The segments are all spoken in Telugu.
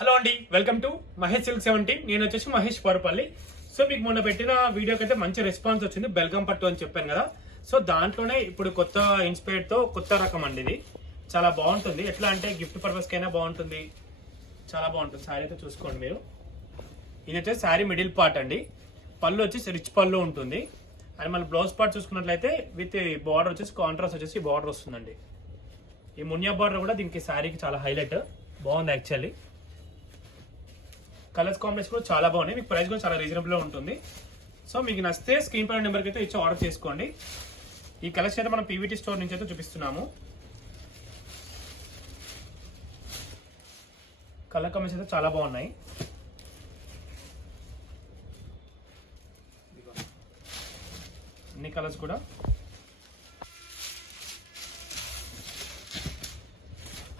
హలో అండి, వెల్కమ్ టు మహేష్ సిల్క్ 17. నేను వచ్చేసి మహేష్ పరుపల్లి. సో మీకు మొన్న పెట్టిన వీడియోకి అయితే మంచి రెస్పాన్స్ వచ్చింది. బెల్గం పట్టు అని చెప్పాను కదా. సో దాంట్లోనే ఇప్పుడు కొత్త ఇన్స్పైర్డ్ తో కొత్త రకం అండి. ఇది చాలా బాగుంటుంది. ఎట్లా అంటే గిఫ్ట్ పర్పస్ కైనా బాగుంటుంది, చాలా బాగుంటుంది. శారీ అయితే చూసుకోండి మీరు. ఇది వచ్చేసి శారీ మిడిల్ పార్ట్ అండి. పళ్ళు వచ్చేసి రిచ్ పళ్ళు ఉంటుంది. అండ్ మన బ్లౌజ్ పార్ట్ చూసుకున్నట్లయితే విత్ బార్డర్ వచ్చేసి కాంట్రాస్ట్ వచ్చేసి బార్డర్ వస్తుందండి. ఈ మున్యా బార్డర్ కూడా దీనికి శారీకి చాలా హైలైట్ బాగుంది. యాక్చువల్లీ కలర్స్ కాంబినేషన్ కూడా చాలా బాగున్నాయి. మీకు ప్రైస్ కూడా చాలా రీజనబుల్ గా ఉంటుంది. సో మీకు నచ్చితే స్క్రీన్ పై నెంబర్కి అయితే ఇచ్చి ఆర్డర్ చేసుకోండి. ఈ కలెక్షన్ అయితే మనం పీవీటీ స్టోర్ నుంచి అయితే చూపిస్తున్నాము. కలర్ కాంబినేషన్ అయితే చాలా బాగున్నాయి. అన్ని కలర్స్ కూడా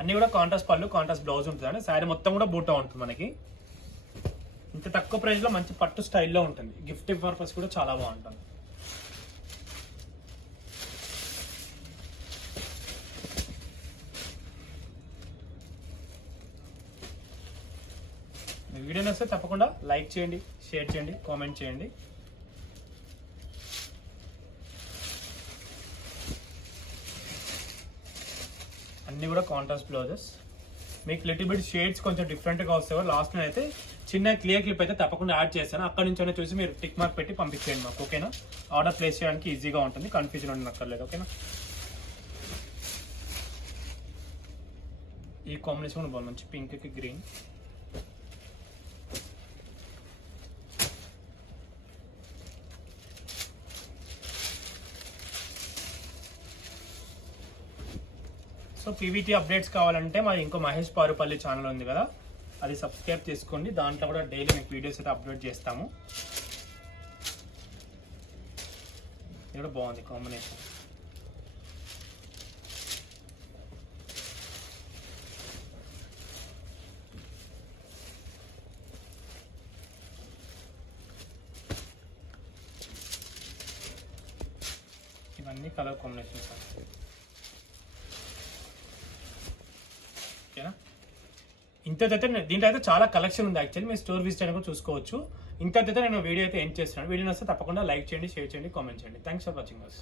అన్ని కూడా కాంట్రాస్ట్ పళ్ళు, కాంట్రాస్ట్ బ్లౌజ్ ఉంటుంది. శారీ మొత్తం కూడా బూటా ఉంటుంది. మనకి ఇంత తక్కువ ప్రైస్ లో మంచి పట్టు స్టైల్లో ఉంటుంది. గిఫ్ట్ పర్పస్ కూడా చాలా బాగుంటుంది. వీడియో నచ్చితే తప్పకుండా లైక్ చేయండి, షేర్ చేయండి, కామెంట్ చేయండి. అన్ని కూడా కాంట్రాస్ట్ బ్లౌజెస్. మీకు లిటిల్ బిట్ షేడ్స్ కొంచెం డిఫరెంట్గా వస్తాయి. లాస్ట్ అయితే చిన్న క్లియర్ క్లిప్ అయితే తప్పకుండా యాడ్ చేస్తాను. అక్కడ నుంచి చూసి మీరు టిక్ మార్క్ పెట్టి పంపించేయండి మాకు. ఓకేనా? ఆర్డర్ ప్లేస్ చేయడానికి ఈజీగా ఉంటుంది, కన్ఫ్యూజన్ ఉండక్కర్లేదు. ఓకేనా? ఈ కాంబినేషన్ కూడా బాగుంది, మంచి పింక్ కి గ్రీన్. సో పీవీటీ అప్డేట్స్ కావాలంటే మాది ఇంకో మహేష్ పారుపల్లి ఛానల్ ఉంది కదా, అది సబ్స్క్రైబ్ చేసుకోండి. దాంట్లో కూడా డైలీ మీకు వీడియోస్ అయితే అప్లోడ్ చేస్తాము. ఇది కూడా బాగుంది కాంబినేషన్. ఇవన్నీ కలర్ కాంబినేషన్స్. ఓకేనా? ఇంతైతే దీంట్లో అయితే చాలా కలెక్షన్ ఉంది. యాక్చువల్లీ మీరు స్టోర్ విజిట్ అయినా కూడా చూసుకోవచ్చు. ఇంతైతే నేను వీడియో అయితే ఎండ్ చేస్తున్నాను. వీడియో వస్తే తప్పకుండా లైక్ చేయండి, షేర్ చేయండి, కామెంట్ చేయండి. Thanks for watching us.